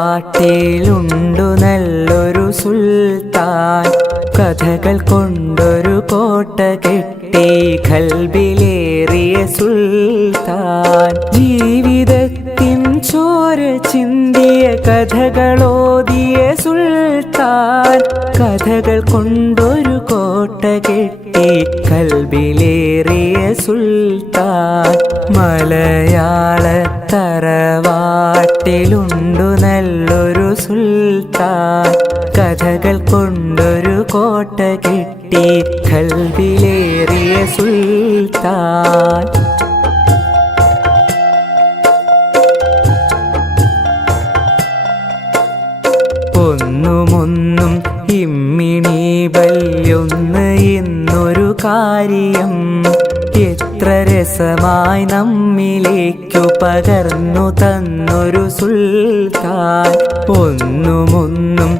തറവാട്ടിലുണ്ടു നല്ലൊരു സുൽത്താൻ. കഥകൾ കൊണ്ടൊരു കോട്ട കെട്ടി ഖൽബിലേറിയ സുൽത്താൻ. ജീവിതത്തിൻ ചോര ചിന്തിയ കഥകളോതിയ സുൽത്താൻ. കഥകൾ കൊണ്ടൊരു കോട്ട കെട്ടി ഖൽബിലേറിയ സുൽത്താൻ. മലയാള തറവാട്ടിലുണ്ടു നല്ലൊരു സുൽത്താൻ. കഥകൾ കൊണ്ടൊരു കോട്ട കെട്ടി ഖൽബിലേറിയ സുൽത്താൻ. ഒന്നുമൊന്നും ഇമ്മിണി ബല്യൊന്ന് എന്നൊരു കാര്യം എത്ര രസമായി നമ്മിലേക്കു പകർന്നു തന്നൊരു സുൽത്താൻ. ഒന്നുമൊന്നും